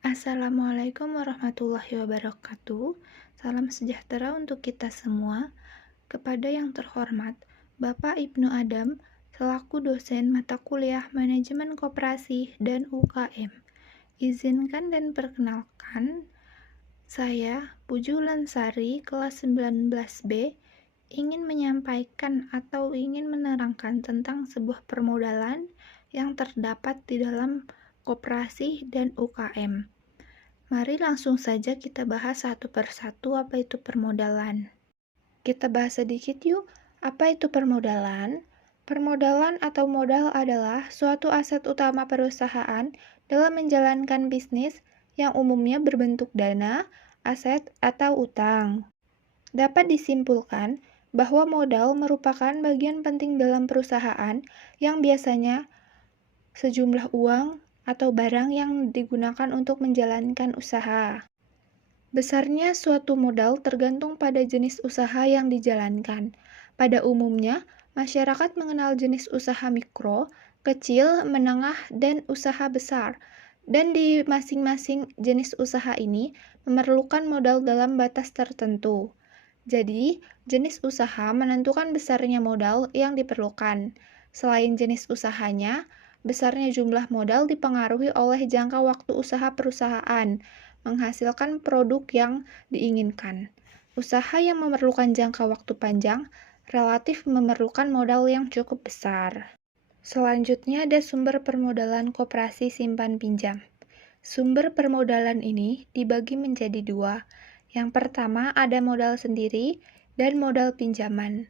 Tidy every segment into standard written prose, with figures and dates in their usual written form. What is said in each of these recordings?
Assalamualaikum warahmatullahi wabarakatuh. Salam sejahtera untuk kita semua. Kepada yang terhormat, Bapak Ibnu Adam, selaku dosen mata kuliah Manajemen Koperasi dan UKM. Izinkan dan perkenalkan, saya Puju Lansari, kelas 19B, ingin menyampaikan atau ingin menerangkan tentang sebuah permodalan yang terdapat di dalam koperasi dan UKM. Mari langsung saja kita bahas satu persatu apa itu permodalan. Kita bahas sedikit yuk, apa itu permodalan? Permodalan atau modal adalah suatu aset utama perusahaan dalam menjalankan bisnis yang umumnya berbentuk dana, aset, atau utang. Dapat disimpulkan bahwa modal merupakan bagian penting dalam perusahaan yang biasanya sejumlah uang atau barang yang digunakan untuk menjalankan usaha. Besarnya suatu modal tergantung pada jenis usaha yang dijalankan. Pada umumnya, masyarakat mengenal jenis usaha mikro, kecil, menengah, dan usaha besar. Dan di masing-masing jenis usaha ini memerlukan modal dalam batas tertentu. Jadi, jenis usaha menentukan besarnya modal yang diperlukan. Selain jenis usahanya, besarnya jumlah modal dipengaruhi oleh jangka waktu usaha perusahaan, menghasilkan produk yang diinginkan. Usaha yang memerlukan jangka waktu panjang relatif memerlukan modal yang cukup besar. Selanjutnya ada sumber permodalan koperasi simpan pinjam. Sumber permodalan ini dibagi menjadi dua. Yang pertama ada modal sendiri dan modal pinjaman.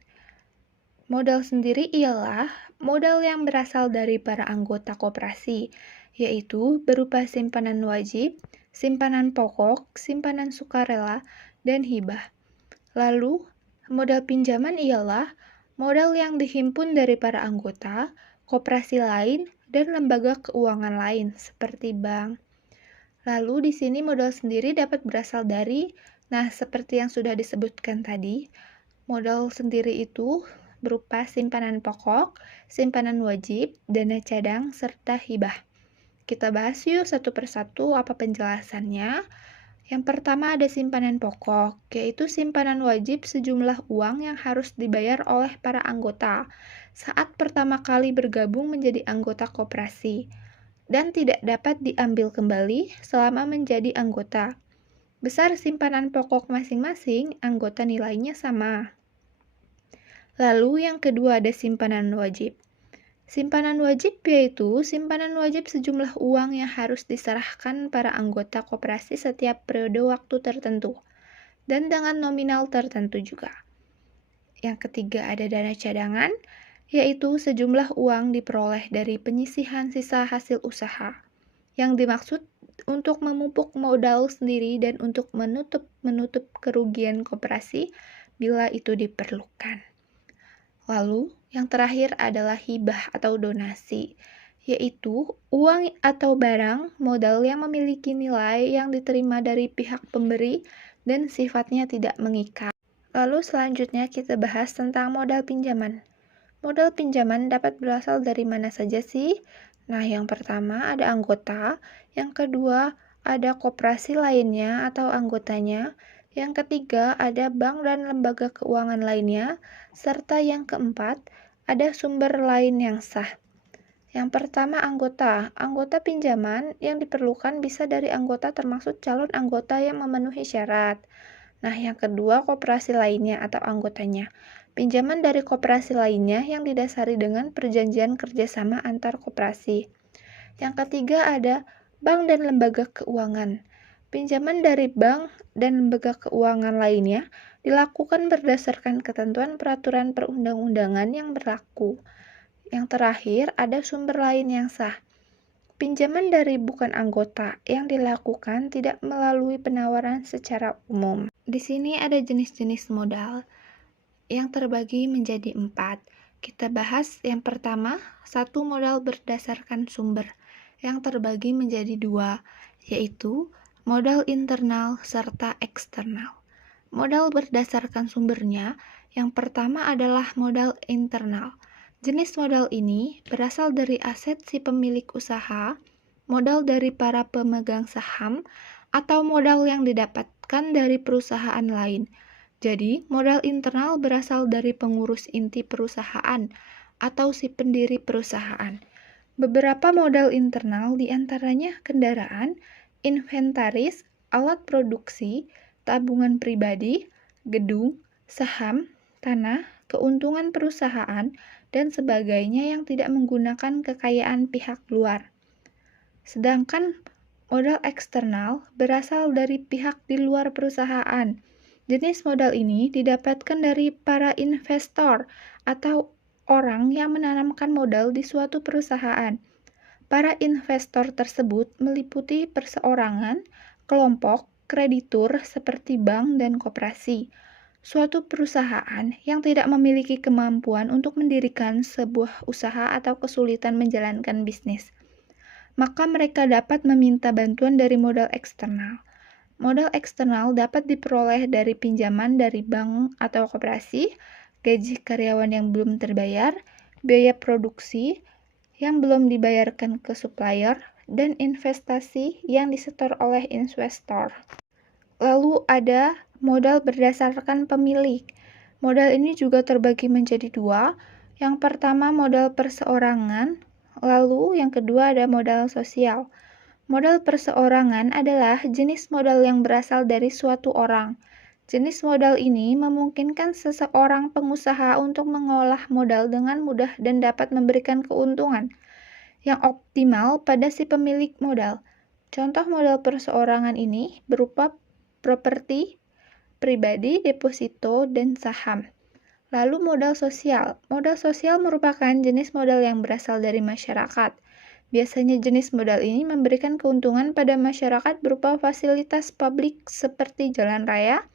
Modal sendiri ialah modal yang berasal dari para anggota koperasi, yaitu berupa simpanan wajib, simpanan pokok, simpanan sukarela, dan hibah. Lalu, modal pinjaman ialah modal yang dihimpun dari para anggota, koperasi lain, dan lembaga keuangan lain seperti bank. Lalu di sini modal sendiri dapat berasal dari, seperti yang sudah disebutkan tadi, modal sendiri itu berupa simpanan pokok, simpanan wajib, dana cadang, serta hibah. Kita bahas yuk satu persatu apa penjelasannya. Yang pertama ada simpanan pokok, yaitu simpanan wajib sejumlah uang yang harus dibayar oleh para anggota saat pertama kali bergabung menjadi anggota koperasi dan tidak dapat diambil kembali selama menjadi anggota. Besar simpanan pokok masing-masing, anggota nilainya sama. Lalu yang kedua ada simpanan wajib. Simpanan wajib yaitu simpanan wajib sejumlah uang yang harus diserahkan para anggota koperasi setiap periode waktu tertentu dan dengan nominal tertentu juga. Yang ketiga ada dana cadangan, yaitu sejumlah uang diperoleh dari penyisihan sisa hasil usaha yang dimaksud untuk memupuk modal sendiri dan untuk menutup kerugian koperasi bila itu diperlukan. Lalu, yang terakhir adalah hibah atau donasi, yaitu uang atau barang modal yang memiliki nilai yang diterima dari pihak pemberi dan sifatnya tidak mengikat. Lalu selanjutnya kita bahas tentang modal pinjaman. Modal pinjaman dapat berasal dari mana saja sih? Yang pertama ada anggota, yang kedua ada koperasi lainnya atau anggotanya, yang ketiga ada bank dan lembaga keuangan lainnya, serta yang keempat ada sumber lain yang sah. Yang pertama anggota pinjaman yang diperlukan bisa dari anggota termasuk calon anggota yang memenuhi syarat. Yang kedua koperasi lainnya atau anggotanya. Pinjaman dari koperasi lainnya yang didasari dengan perjanjian kerjasama antar koperasi. Yang ketiga ada bank dan lembaga keuangan. Pinjaman dari bank dan lembaga keuangan lainnya dilakukan berdasarkan ketentuan peraturan perundang-undangan yang berlaku. Yang terakhir ada sumber lain yang sah. Pinjaman dari bukan anggota yang dilakukan tidak melalui penawaran secara umum. Di sini ada jenis-jenis modal yang terbagi menjadi 4. Kita bahas yang pertama, satu modal berdasarkan sumber yang terbagi menjadi 2, yaitu modal internal serta eksternal. Modal berdasarkan sumbernya, yang pertama adalah modal internal. Jenis modal ini berasal dari aset si pemilik usaha modal dari para pemegang saham, atau modal yang didapatkan dari perusahaan lain. Jadi, modal internal berasal dari pengurus inti perusahaan atau si pendiri perusahaan. Beberapa modal internal diantaranya kendaraan, inventaris, alat produksi, tabungan pribadi, gedung, saham, tanah, keuntungan perusahaan, dan sebagainya yang tidak menggunakan kekayaan pihak luar. Sedangkan modal eksternal berasal dari pihak di luar perusahaan. Jenis modal ini didapatkan dari para investor atau orang yang menanamkan modal di suatu perusahaan. Para investor tersebut meliputi perseorangan, kelompok, kreditur seperti bank dan koperasi. Suatu perusahaan yang tidak memiliki kemampuan untuk mendirikan sebuah usaha atau kesulitan menjalankan bisnis, maka mereka dapat meminta bantuan dari modal eksternal. Modal eksternal dapat diperoleh dari pinjaman dari bank atau koperasi, gaji karyawan yang belum terbayar, biaya produksi yang belum dibayarkan ke supplier, dan investasi yang disetor oleh investor. Lalu ada modal berdasarkan pemilik. Modal ini juga terbagi menjadi dua. Yang pertama modal perseorangan, lalu yang kedua ada modal sosial. Modal perseorangan adalah jenis modal yang berasal dari suatu orang. Jenis modal ini memungkinkan seseorang pengusaha untuk mengolah modal dengan mudah dan dapat memberikan keuntungan yang optimal pada si pemilik modal. Contoh modal perseorangan ini berupa properti pribadi, deposito, dan saham. Lalu modal sosial. Modal sosial merupakan jenis modal yang berasal dari masyarakat. Biasanya jenis modal ini memberikan keuntungan pada masyarakat berupa fasilitas publik seperti jalan raya,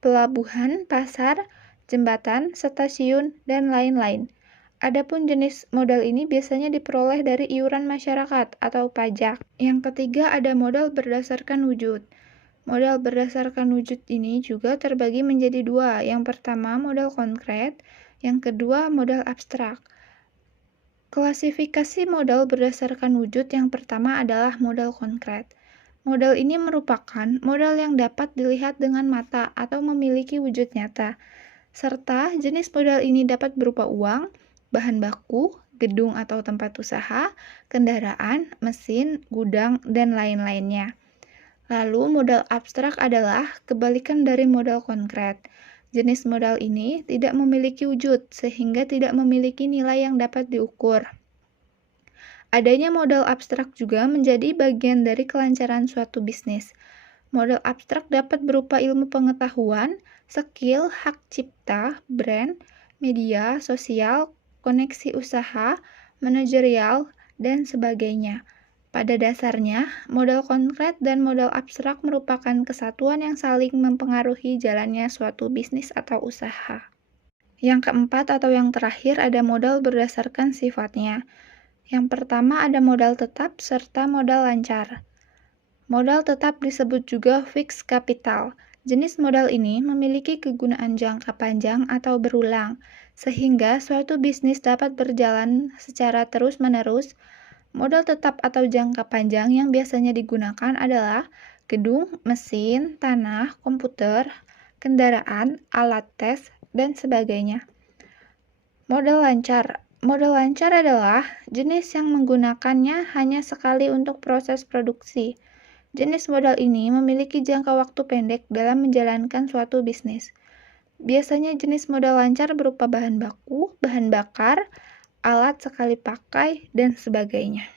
pelabuhan, pasar, jembatan, stasiun, dan lain-lain. Adapun jenis modal ini biasanya diperoleh dari iuran masyarakat atau pajak. Yang ketiga ada modal berdasarkan wujud. Modal berdasarkan wujud ini juga terbagi menjadi dua. Yang pertama modal konkret, yang kedua modal abstrak. Klasifikasi modal berdasarkan wujud yang pertama adalah modal konkret. Modal ini merupakan modal yang dapat dilihat dengan mata atau memiliki wujud nyata, serta jenis modal ini dapat berupa uang, bahan baku, gedung atau tempat usaha, kendaraan, mesin, gudang, dan lain-lainnya. Lalu modal abstrak adalah kebalikan dari modal konkret. Jenis modal ini tidak memiliki wujud sehingga tidak memiliki nilai yang dapat diukur. Adanya modal abstrak juga menjadi bagian dari kelancaran suatu bisnis. Modal abstrak dapat berupa ilmu pengetahuan, skill, hak cipta, brand, media sosial, koneksi usaha, manajerial, dan sebagainya. Pada dasarnya, modal konkret dan modal abstrak merupakan kesatuan yang saling mempengaruhi jalannya suatu bisnis atau usaha. Yang keempat atau yang terakhir ada modal berdasarkan sifatnya. Yang pertama ada modal tetap serta modal lancar. Modal tetap disebut juga fixed capital. Jenis modal ini memiliki kegunaan jangka panjang atau berulang, sehingga suatu bisnis dapat berjalan secara terus-menerus. Modal tetap atau jangka panjang yang biasanya digunakan adalah gedung, mesin, tanah, komputer, kendaraan, alat tes, dan sebagainya. Modal lancar. Modal lancar adalah jenis yang menggunakannya hanya sekali untuk proses produksi. Jenis modal ini memiliki jangka waktu pendek dalam menjalankan suatu bisnis. Biasanya jenis modal lancar berupa bahan baku, bahan bakar, alat sekali pakai, dan sebagainya.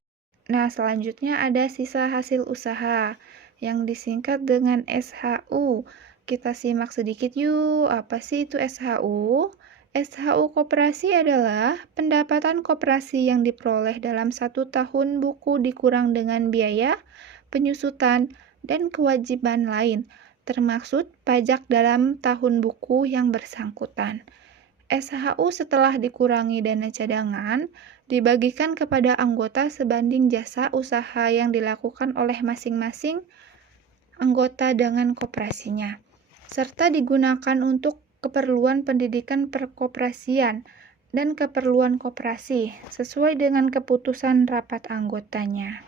Nah, selanjutnya ada sisa hasil usaha yang disingkat dengan SHU. Kita simak sedikit yuk, apa sih itu SHU? SHU koperasi adalah pendapatan koperasi yang diperoleh dalam 1 tahun buku dikurang dengan biaya, penyusutan, dan kewajiban lain, termaksud pajak dalam tahun buku yang bersangkutan. SHU setelah dikurangi dana cadangan, dibagikan kepada anggota sebanding jasa usaha yang dilakukan oleh masing-masing anggota dengan koperasinya, serta digunakan untuk keperluan pendidikan perkoperasian dan keperluan koperasi sesuai dengan keputusan rapat anggotanya.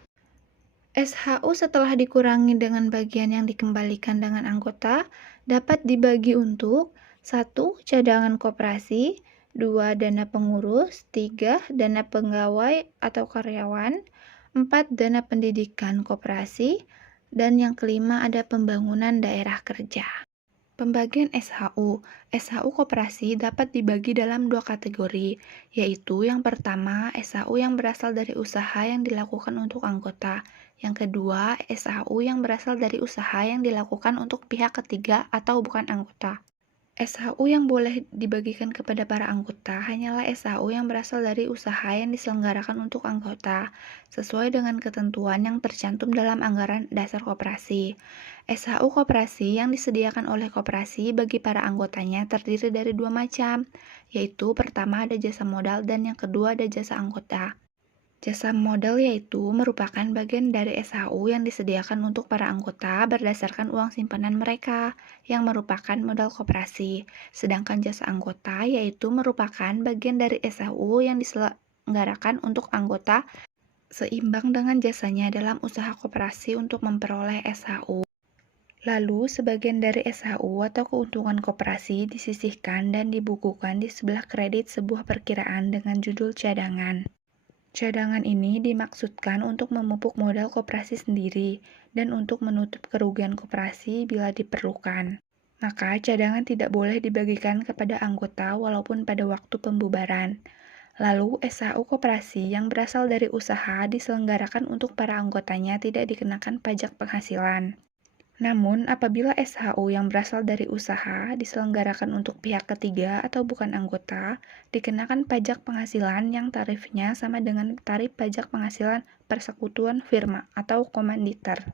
SHU setelah dikurangi dengan bagian yang dikembalikan dengan anggota dapat dibagi untuk 1. Cadangan koperasi, 2. Dana pengurus, 3. Dana pegawai atau karyawan, 4. Dana pendidikan koperasi, dan yang kelima ada pembangunan daerah kerja. Pembagian SHU. SHU koperasi dapat dibagi dalam dua kategori, yaitu yang pertama, SHU yang berasal dari usaha yang dilakukan untuk anggota. Yang kedua, SHU yang berasal dari usaha yang dilakukan untuk pihak ketiga atau bukan anggota. SHU yang boleh dibagikan kepada para anggota hanyalah SHU yang berasal dari usaha yang diselenggarakan untuk anggota, sesuai dengan ketentuan yang tercantum dalam anggaran dasar koperasi. SHU koperasi yang disediakan oleh koperasi bagi para anggotanya terdiri dari dua macam, yaitu pertama ada jasa modal dan yang kedua ada jasa anggota. Jasa modal yaitu merupakan bagian dari SHU yang disediakan untuk para anggota berdasarkan uang simpanan mereka, yang merupakan modal koperasi. Sedangkan jasa anggota yaitu merupakan bagian dari SHU yang diselenggarakan untuk anggota seimbang dengan jasanya dalam usaha koperasi untuk memperoleh SHU. Lalu, sebagian dari SHU atau keuntungan koperasi disisihkan dan dibukukan di sebelah kredit sebuah perkiraan dengan judul cadangan. Cadangan ini dimaksudkan untuk memupuk modal koperasi sendiri dan untuk menutup kerugian koperasi bila diperlukan. Maka cadangan tidak boleh dibagikan kepada anggota walaupun pada waktu pembubaran. Lalu SHU koperasi yang berasal dari usaha diselenggarakan untuk para anggotanya tidak dikenakan pajak penghasilan. Namun, apabila SHU yang berasal dari usaha diselenggarakan untuk pihak ketiga atau bukan anggota, dikenakan pajak penghasilan yang tarifnya sama dengan tarif pajak penghasilan persekutuan firma atau komanditer.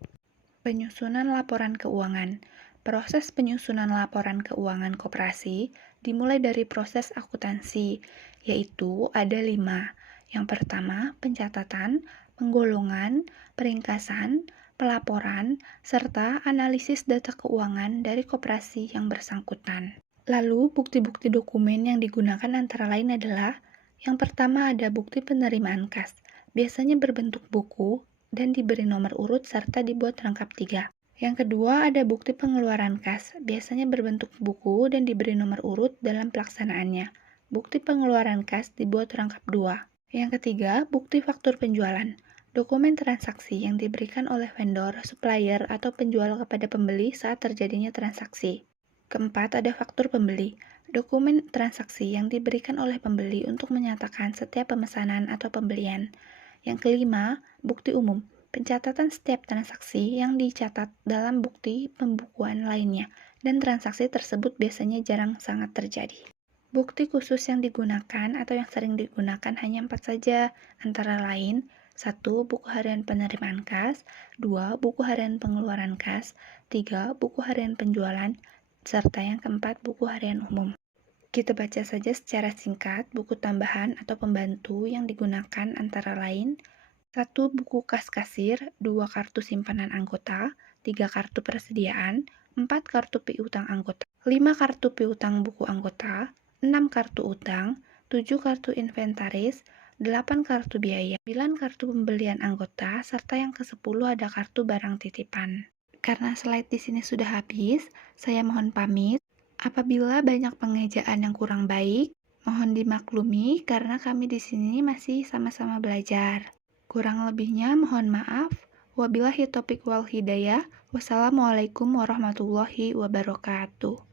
Penyusunan laporan keuangan. Proses penyusunan laporan keuangan koperasi dimulai dari proses akuntansi, yaitu ada 5. Yang pertama, pencatatan, penggolongan, peringkasan, pelaporan, serta analisis data keuangan dari koperasi yang bersangkutan. Lalu, bukti-bukti dokumen yang digunakan antara lain adalah yang pertama ada bukti penerimaan kas, biasanya berbentuk buku dan diberi nomor urut serta dibuat rangkap 3. Yang kedua ada bukti pengeluaran kas, biasanya berbentuk buku dan diberi nomor urut dalam pelaksanaannya. Bukti pengeluaran kas dibuat rangkap 2. Yang ketiga, bukti faktur penjualan. Dokumen transaksi yang diberikan oleh vendor, supplier, atau penjual kepada pembeli saat terjadinya transaksi. Keempat, ada faktur pembeli. Dokumen transaksi yang diberikan oleh pembeli untuk menyatakan setiap pemesanan atau pembelian. Yang kelima, bukti umum. Pencatatan setiap transaksi yang dicatat dalam bukti pembukuan lainnya, dan transaksi tersebut biasanya jarang sangat terjadi. Bukti khusus yang digunakan atau yang sering digunakan hanya 4 saja, antara lain 1. Buku harian penerimaan kas, 2. Buku harian pengeluaran kas, 3. Buku harian penjualan, serta yang keempat, buku harian umum. Kita baca saja secara singkat buku tambahan atau pembantu yang digunakan antara lain 1. Buku kas kasir, 2. Kartu simpanan anggota, 3. Kartu persediaan, 4. Kartu piutang anggota, 5. Kartu piutang buku anggota, 6. Kartu utang, 7. Kartu inventaris, 8 kartu biaya, 9 kartu pembelian anggota, serta yang ke-10 ada kartu barang titipan. Karena slide di sini sudah habis, saya mohon pamit. Apabila banyak pengejaan yang kurang baik, mohon dimaklumi karena kami di sini masih sama-sama belajar. Kurang lebihnya mohon maaf. Wabillahi taufiq wal hidayah. Wassalamualaikum warahmatullahi wabarakatuh.